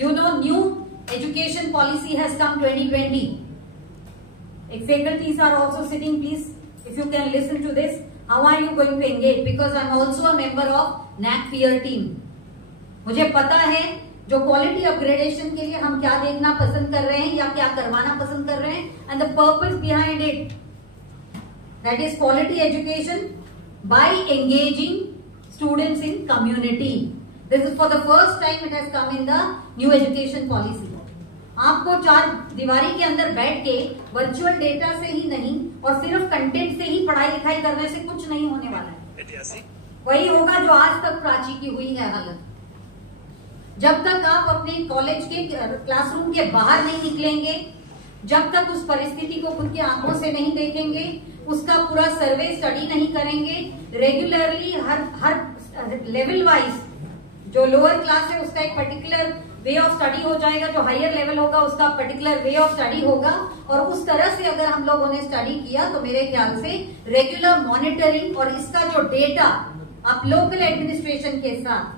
you know new education policy has come 2020. Faculties are also sitting, please if you can listen to this. How are you going to engage? Because I am also a member of NAC peer team. मुझे पता है जो quality upgradation के लिए हम क्या देखना पसंद कर रहे हैं या क्या करवाना पसंद कर रहे हैं, and the purpose behind it, that is quality education by engaging students in community. This is for the first time it has come in the new education policy. आपको 4 दीवारी के अंदर बैठ के वर्चुअल डेटा से ही नहीं और सिर्फ कंटेंट से ही पढ़ाई लिखाई करने से कुछ नहीं होने वाला है. वही होगा जो आज तक प्राची की हुई है हालत. जब तक आप अपने कॉलेज के क्लासरूम के बाहर नहीं निकलेंगे, जब तक उस परिस्थिति को खुद की आंखों से नहीं देखेंगे, उसका पूरा सर्वे स्टडी नहीं करेंगे, रेगुलरली हर लेवल वाइज जो लोअर क्लास है उसका एक पर्टिकुलर वे ऑफ स्टडी हो जाएगा, जो हायर लेवल होगा उसका पर्टिकुलर वे ऑफ स्टडी होगा, और उस तरह से अगर हम लोगों ने स्टडी किया तो मेरे ख्याल से रेगुलर मॉनिटरिंग और इसका जो डेटा आप लोकल एडमिनिस्ट्रेशन के साथ,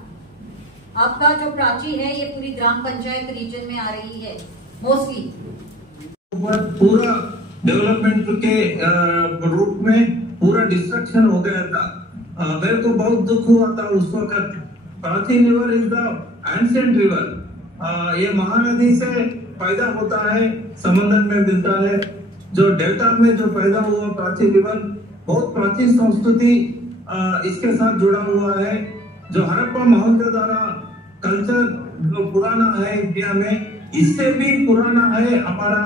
आपका जो प्राची है ये पूरी ग्राम पंचायत रीजन में आ रही है मोस्टली. पूरा डेवलपमेंट के रूप में पूरा डिस्ट्रक्शन हो गया था. मेरे को बहुत दुख हुआ था उस वक्त. Prachi river is the ancient river. ये महानदी से पैदा होता है, समंदर में मिलता है. जो डेल्टा में जो पैदा हुआ प्राची रिवर, बहुत प्राचीन संस्कृति इसके साथ जुड़ा हुआ है. जो हड़प्पा मोहनजोदारो कल्चर जो पुराना है इंडिया में, इससे भी पुराना है हमारा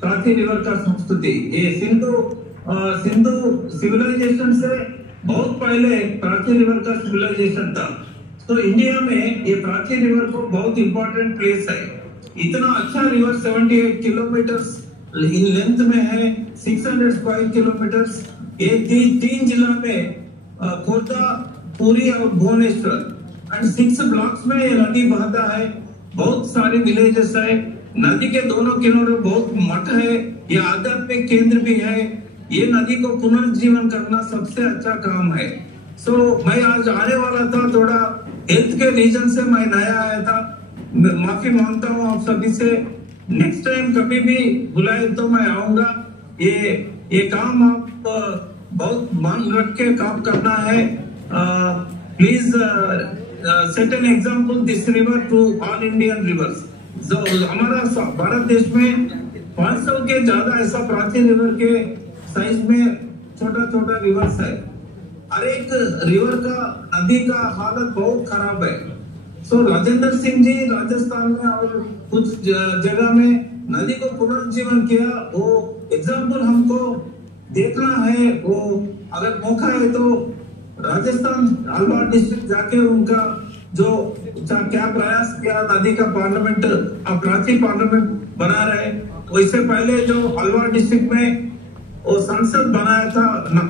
प्राची रिवर का संस्कृति. ये सिंधु सिविलाइजेशन से बहुत पहले प्राची रिवर का सिविलाइजेशन था. तो इंडिया में ये प्राची रिवर को बहुत इंपॉर्टेंट प्लेस है. इतना अच्छा रिवर 78 किलोमीटर्स इन लेंथ में है, 600 स्क्वायर किलोमीटर्स. ये 3 जिला में खोर्धा, पुरी और भुवनेश्वर एंड 6 ब्लॉक्स में ये नदी बहता है. बहुत सारे विलेजेस है. नदी के दोनों किनारे बहुत मठ है. ये आध्यात्मिक केंद्र भी है. ये नदी को पुनर्जीवन करना सबसे अच्छा काम है. मैं आज आने वाला था, थोड़ा हेल्थ के रीजन से मैं नया आया था. माफी मांगता हूँ आप सभी से. नेक्स्ट टाइम कभी भी बुलाए तो मैं आऊंगा. ये काम आप बहुत मन रख के काम करना है. Please set an example this river to all Indian rivers. जो हमारा भारत देश में 500 के ज्यादा ऐसा प्राचीन रिवर के साइज में छोटा रिवर्स है. हर एक रिवर का नदी का हालत बहुत खराब है. राजेंद्र सिंह जी राजस्थान में और कुछ जगह में नदी को पुनर्जीवन किया. वो एग्जाम्पल हमको देखना है. वो अगर मौका है तो राजस्थान अलवार डिस्ट्रिक्ट जाके उनका जो क्या प्रयास किया, नदी का पार्लियामेंट अब प्राची पार्लियामेंट बना रहे. वैसे पहले जो अलवार डिस्ट्रिक्ट में वो संसद बनाया था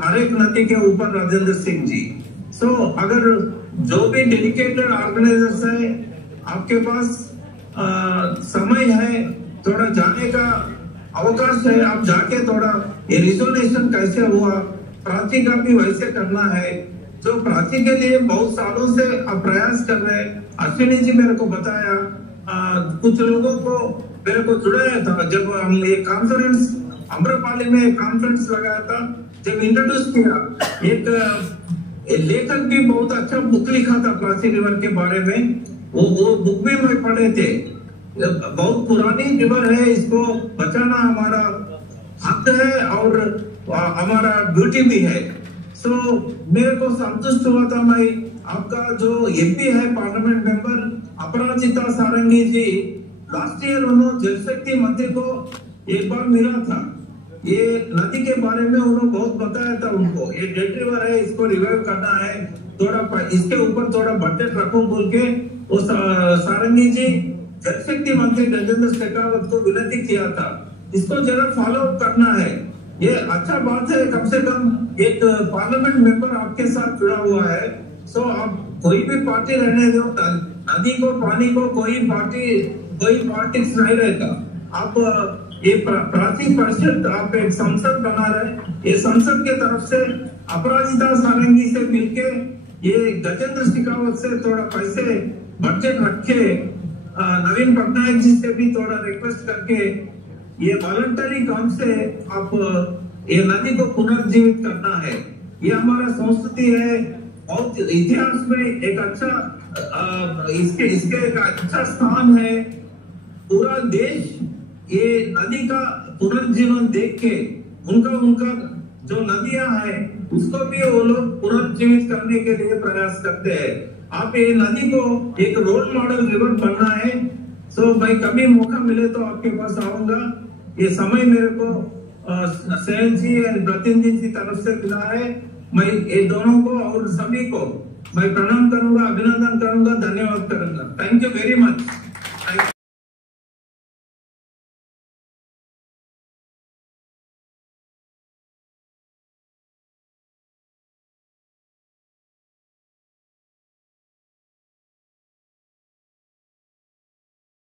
हर एक नदी के ऊपर राजेंद्र सिंह जी. अगर जो भी डेडिकेटेड ऑर्गेनाइजर्स है, आपके पास समय है थोड़ा जाने का, अवकाश है, आप जाके थोड़ा ये रिजोल्यूशन कैसे हुआ, प्राची का भी वैसे करना है। जो प्राची के लिए बहुत सालों से आप प्रयास कर रहे हैं। अश्विनी जी मेरे को बताया, कुछ लोगों को मेरे को जुड़ाया था जब हम ये कॉन्फ्रेंस अम्रपाली में कॉन्फ्रेंस लगाया था, जब इंट्रोड्यूस किया एक लेखक भी बहुत अच्छा बुक लिखा था प्राची रिवर के बारे में, वो बुक भी मैं पढ़े थे। बहुत पुरानी रिवर है, इसको बचाना हमारा हक है और हमारा ड्यूटी भी है। सो मेरे को संतुष्ट हुआ था। मैं आपका जो एमपी है पार्लियामेंट मेंबर अपराजिता सारंगी जी, लास्ट ईयर उन्होंने जल शक्ति मंत्री को एक बार मिला था, ये नदी के बारे में उन्होंने बहुत बताया था उनको, ये डेड रिवर है, इसको रिवाइव करना है, थोड़ा इसके ऊपर थोड़ा बजट रखो बोल के वो सारंगी जी जल शक्ति मंत्री गजेंद्र शेखावत को विनती किया था। इसको जरा फॉलो अप करना है, ये अच्छा बात है। कम से कम एक पार्लियामेंट मेंबर आपके साथ जुड़ा हुआ है। सो आप कोई भी पार्टी रहने दो, नदी को पानी को कोई पॉलिटिक्स नहीं रहता। आप ये प्राची परिषद आप एक संसद बना रहे, ये संसद के तरफ से अपराजिता सारंगी से मिलके ये गजेंद्र शेखावत से थोड़ा पैसे बजट रखे, नवीन पटनायक जी से भी थोड़ा रिक्वेस्ट करके ये वॉलंटरी काम से आप ये नदी को पुनर्जीवित करना है। ये हमारा संस्कृति है और इतिहास में एक अच्छा इसके एक अच्छा स्थान है। पूरा देश ये नदी का पुनर्जीवन देख के उनका जो नदियां हैं उसको भी वो लोग पुनर्जीवित करने के लिए प्रयास करते हैं। आप ये नदी को एक रोल मॉडल रिवर बनना है। सो भाई कभी मौका मिले तो आपके पास आऊंगा। ये समय मेरे को सैन जी और प्रतिनिधि की तरफ से मिला है। मैं ये दोनों को और सभी को मैं प्रणाम करूंगा, अभिनंदन करूंगा, धन्यवाद करूंगा। Thank you very much.